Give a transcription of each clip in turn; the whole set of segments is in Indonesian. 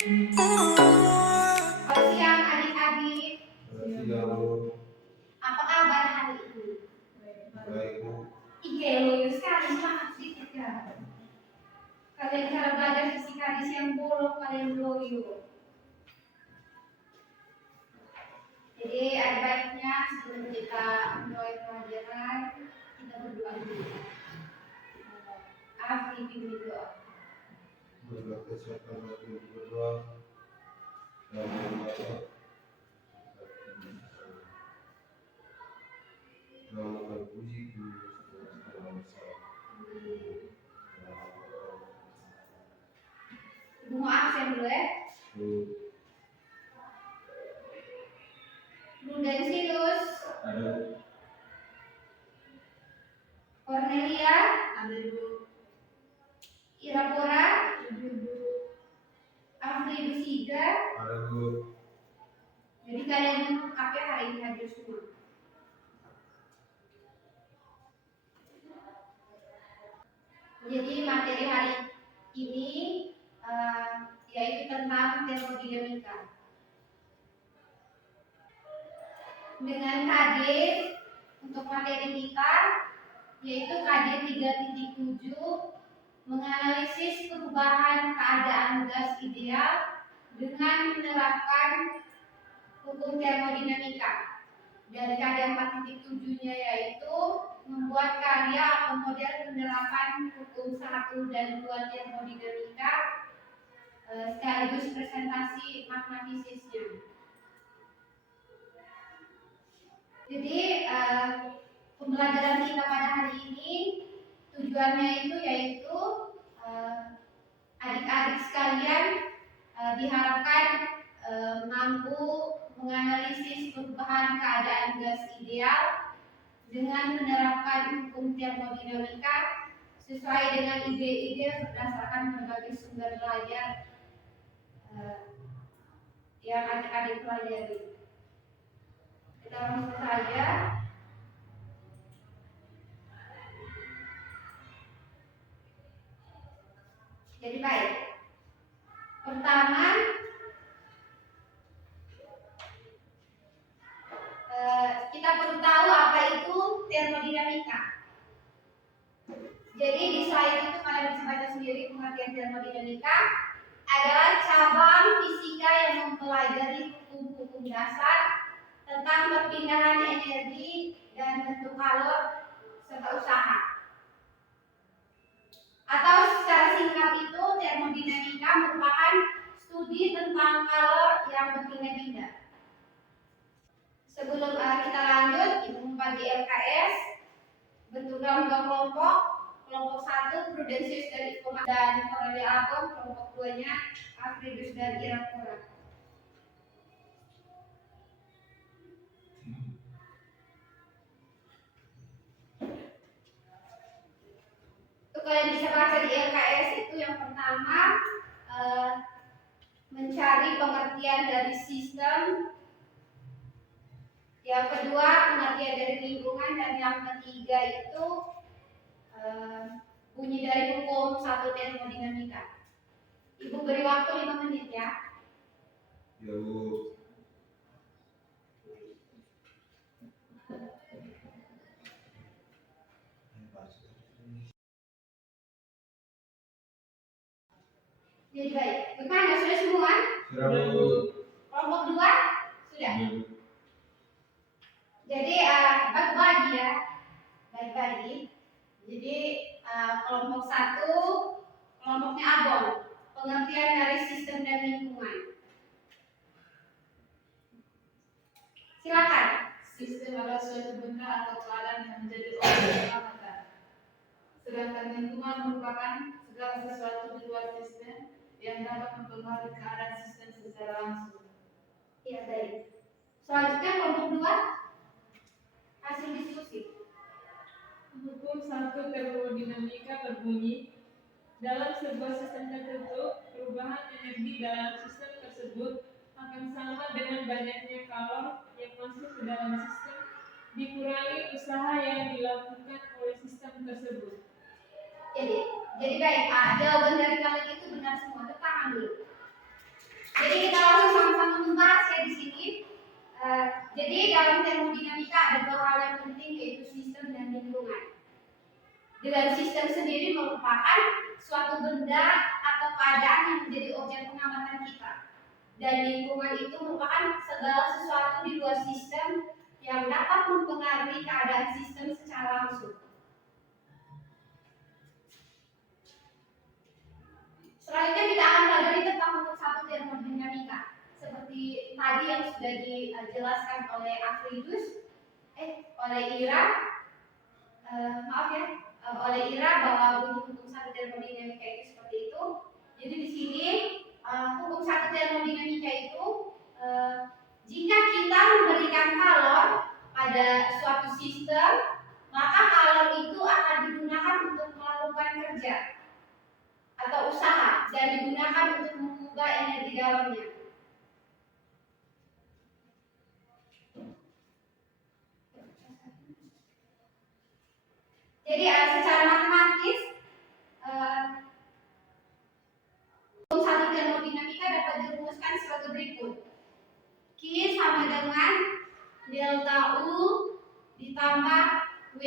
Selamat siang adik-adik. Apa kabar hari ini? Baik, Bu. Ige loyo sekali, semangat sedikit ya. Kalian cara belajar fisika di siang bolong kalian loyo. Jadi ada baiknya sebelum kita mulai pelajaran kita berdoa dulu. Akhir doa. Berdoa kesehatan bagi berdoa dan berdoa. Dalam berpuji Ibu mau absen dulu ya. Prudensius. Ada. Cornelia. Ada Ibu. Irapora. Ada Ibu. Afri Sida. Ada, Bu. Jadi kalian KP hari ini hadir semua. Jadi materi hari ini yaitu tentang termodinamika. Dengan KD untuk materi kita yaitu KD 3.7 menganalisis perubahan keadaan gas ideal dengan menerapkan hukum termodinamika. Dari KD 4.7-nya yaitu membuat karya atau model penerapan hukum 1 dan 2 termodinamika sekaligus presentasi makna fisisnya. Jadi pembelajaran kita pada hari ini tujuannya itu yaitu adik-adik sekalian diharapkan mampu menganalisis perubahan keadaan gas ideal dengan menerapkan hukum termodinamika sesuai dengan ide-ide berdasarkan berbagai sumber belajar yang adik-adik pelajari. Kita langsung saja. Jadi baik. Pertama, kita perlu tahu apa itu termodinamika. Jadi di slide itu kalian bisa baca sendiri pengertian termodinamika adalah cabang fisika yang mempelajari hukum-hukum dasar tentang perpindahan energi dan bentuk kalor serta usaha. Atau secara singkat itu termodinamika merupakan studi tentang kalor yang berpindah-pindah. Sebelum kita lanjut, Ibu membagi LKS bentuk dalam 2 kelompok. Kelompok 1 Prudensius dan Ipoma dan Cornelia Atom. Kelompok 2-nya Afridus dan Irapora. Kalian bisa baca di LKS itu yang pertama mencari pengertian dari sistem, yang kedua pengertian dari lingkungan, dan yang ketiga itu bunyi dari hukum 1 termodinamika. Ibu beri waktu 5 menit ya. Ya, Bu. Jadi baik. Bagaimana? Sudah semua? Sudah, Bu. Kelompok 2 sudah. Jadi bagi ya. Bagi. Jadi kelompok 1 kelompoknya abon. Pengertian dari sistem dan lingkungan. Silakan. Sistem adalah suatu benda atau keadaan yang menjadi objek pengamatan. Sedangkan lingkungan merupakan segala sesuatu di luar sistem yang dapat mempengaruhi keadaan sistem secara langsung. Ya, baik. Selanjutnya kelompok 2 hasil diskusi. Hukum 1 termodinamika berbunyi, dalam sebuah sistem tertentu, perubahan energi dalam sistem tersebut akan sama dengan banyaknya kalor yang masuk ke dalam sistem dikurangi usaha yang dilakukan oleh sistem tersebut. Jadi baik, jawaban dari kalian itu benar semua. Tepuk tangan dulu. Jadi dalam termodinamika ada dua hal yang penting, yaitu sistem dan lingkungan. Dengan sistem sendiri merupakan suatu benda atau keadaan yang menjadi objek pengamatan kita. Dan lingkungan itu merupakan segala sesuatu di luar sistem yang dapat mempengaruhi keadaan sistem secara langsung. Selanjutnya kita akan pelajari tentang hukum satu termodinamika. Seperti tadi yang sudah dijelaskan oleh oleh Ira, oleh Ira bahwa hukum satu termodinamika itu seperti itu. Jadi di sini hukum satu termodinamika itu jika kita memberikan kalor pada suatu sistem, maka kalor itu akan digunakan untuk melakukan kerja atau usaha dan digunakan untuk mengubah energi dalamnya. Jadi secara matematis hukum satu termodinamika dapat dirumuskan sebagai berikut. Q sama dengan delta U ditambah W,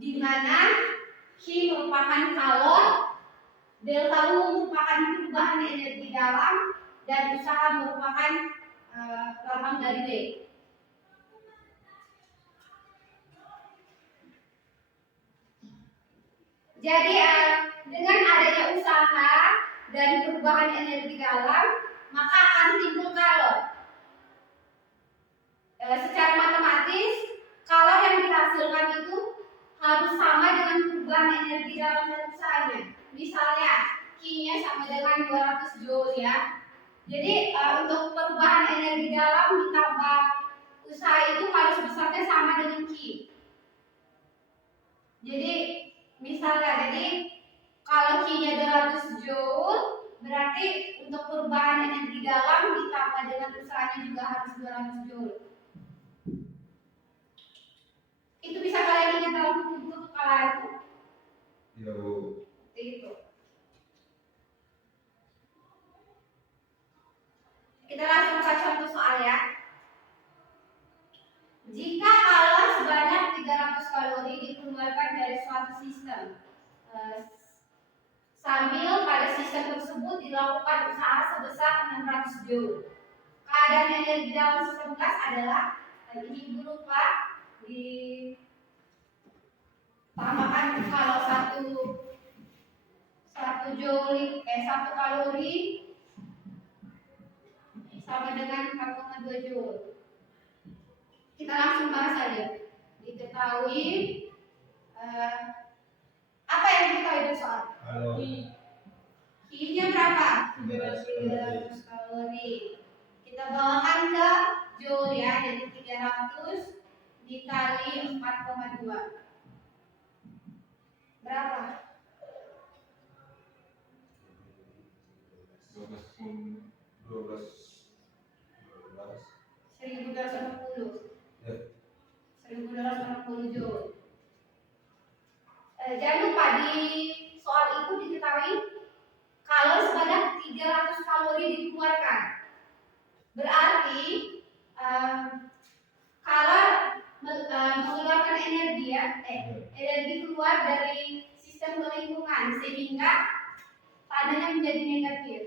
di mana Q merupakan kalor, delta U merupakan perubahan energi dalam, dan usaha merupakan lambang dari W. Jadi dengan adanya usaha dan perubahan energi dalam, maka akan timbul kalor. Secara matematis, kalor yang dihasilkan itu harus sama dengan perubahan energi dalam dan usahanya. Misalnya, Q-nya sama dengan 200 Joule ya. Jadi untuk perubahan energi dalam ditambah usaha itu harus besarnya sama dengan Q. Jadi misalnya, kalau Q-nya 200 Joule, berarti untuk perubahan energi dalam ditambah dengan usahanya juga harus 200 Joule. Itu bisa kalian ingat dalam buku kepala itu? Ya, Bu. Itu. Kita langsung ke contoh soal ya. Jika kalor sebanyak 300 kalori dikeluarkan dari suatu sistem, sambil pada sistem tersebut dilakukan usaha sebesar 600 Joule. Keadaan energi dalam sistem gas adalah ini berupa ditambahkan kalau satu kalori sama dengan 4,2 Joule. Kita langsung bahas saja. Diketahui apa yang diketahui dari soal? Halo. Q-nya berapa? 300 kalori. Kita bawakan ke Joule ya, jadi 300 dikali 4,2. Berapa? 1260. Ya. 1260 Joule. Jangan lupa di soal itu diketahui kalau sebanyak 300 kalori dikeluarkan. Berarti kalau mengeluarkan energi ya, energi keluar dari sistem ke lingkungan sehingga tandanya menjadi negatif.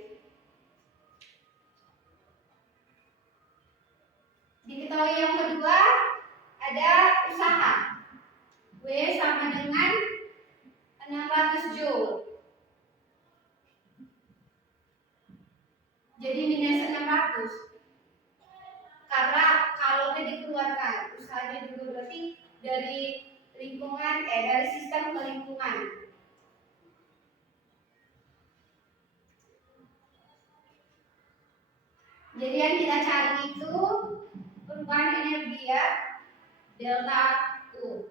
Diketahui yang kedua ada usaha. W sama dengan 600 Joule. Jadi minus 600. Karena kalornya dikeluarkan, usahanya juga berarti dari lingkungan, dari sistem ke lingkungan. Jadi yang kita cari itu perubahan energi ya, delta U.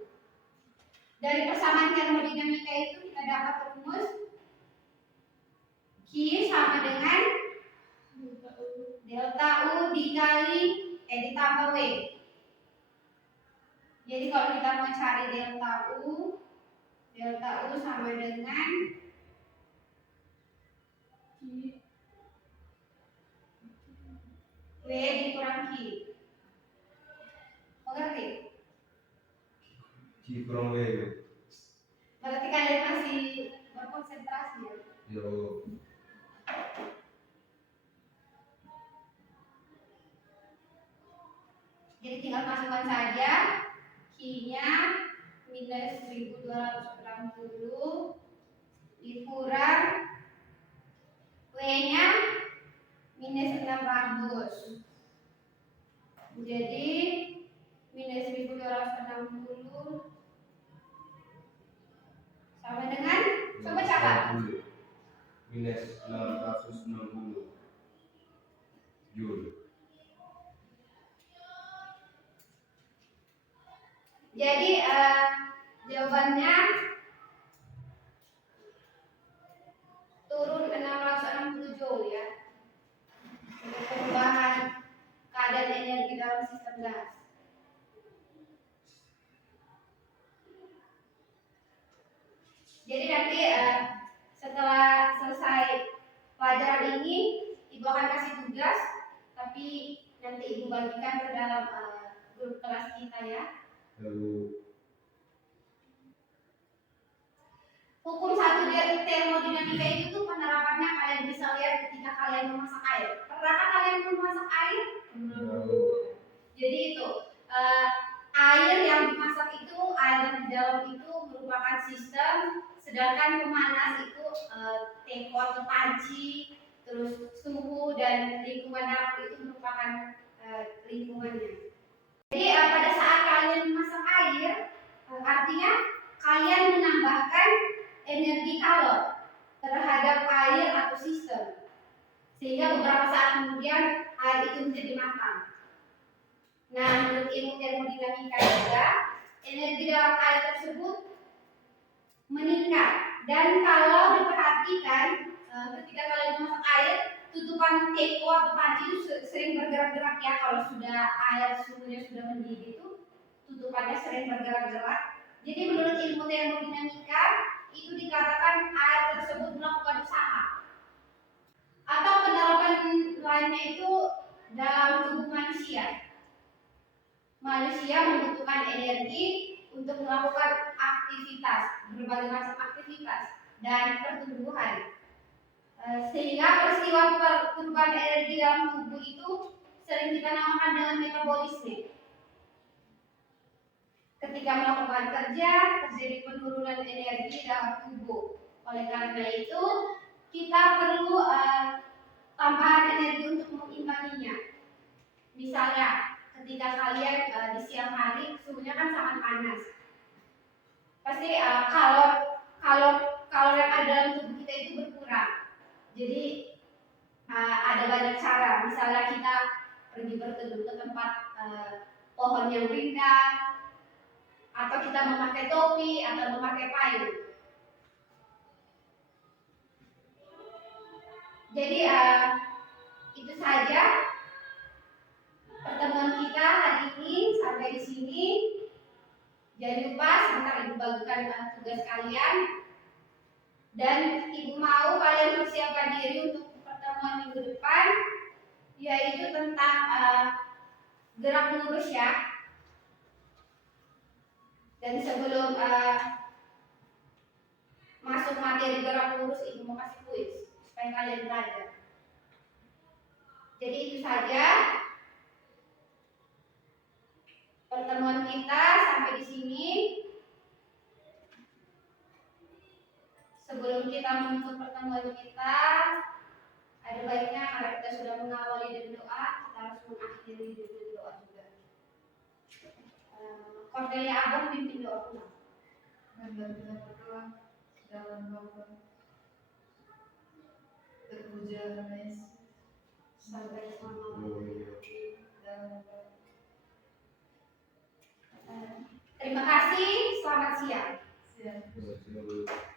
Dari persamaan termodinamika itu kita dapat rumus Q sama dengan delta U dikali ditambah W. Jadi kalau kita mau cari delta U sama dengan W dikurang Q. saja. Q-nya minus 1260 dikurang W-nya minus 600. Jadi minus 1260 sama dengan, coba catat, minus 660 Joule. jadi jawabannya turun 660 Joule ya untuk perubahan keadaan energi dalam sistem gas. Jadi nanti setelah selesai pelajaran ini, Ibu akan kasih tugas, tapi nanti Ibu bagikan ke dalam grup kelas kita ya. Lalu Hukum satu dari termodinamika itu tuh penerapannya kalian bisa lihat ketika kalian memasak air. Pernahkah kalian memasak air? Jadi itu air yang dimasak itu, air yang di dalam itu merupakan sistem, sedangkan pemanas itu teko atau panci, terus suhu dan lingkungan dapur itu merupakan lingkungannya. Jadi pada saat kalian memasak air, artinya kalian menambahkan energi kalor terhadap air atau sistem, sehingga beberapa saat kemudian air itu menjadi matang. Nah, menurut ilmu termodinamika juga, energi dalam air tersebut meningkat. Dan kalau diperhatikan, ketika kalian memasak air, tutupan teko atau panci itu sering bergerak-gerak ya. Kalau sudah air suhunya sudah mendidih itu, tutupannya sering bergerak-gerak. Jadi menurut ilmu termodinamika, itu dikatakan air tersebut melakukan usaha. Atau penerapan lainnya itu dalam tubuh manusia. Manusia membutuhkan energi untuk melakukan aktivitas, berbagai macam aktivitas dan pertumbuhan. Sehingga peristiwa perubahan energi dalam tubuh itu sering kita namakan dengan metabolisme. Ketika melakukan kerja, terjadi penurunan energi dalam tubuh. Oleh karena itu, kita perlu tambahan energi untuk mengimbanginya. Misalnya, ketika kalian di siang hari, suhunya kan sangat panas. Pasti kalor yang ada dalam tubuh kita itu berkurang. Jadi ada banyak cara. Misalnya kita pergi berteduh ke tempat pohon yang rindang, atau kita memakai topi atau memakai payung. Jadi itu saja pertemuan kita hari ini, sampai di sini. Jangan lupa sebentar Ibu bagikan tugas kalian, dan Ibu mau kalian persiapkan diri untuk pertemuan minggu depan, yaitu tentang gerak lurus ya. Dan sebelum masuk materi gerak lurus, Ibu mau kasih kuis supaya kalian belajar. Jadi itu saja pertemuan kita sampai di sini. Sebelum kita menutup pertemuan kita, ada baiknya karena kita sudah mengawali dengan doa, kita harus mengakhiri dengan doa juga. Cordelia Abang pimpin doa pulang. Marilah kita berdoa dalam Bapa, terpujilah nama Yesus, Sampai selama-lamanya. dalam Bapa. Terima kasih, selamat siang. Siap. Terima kasih.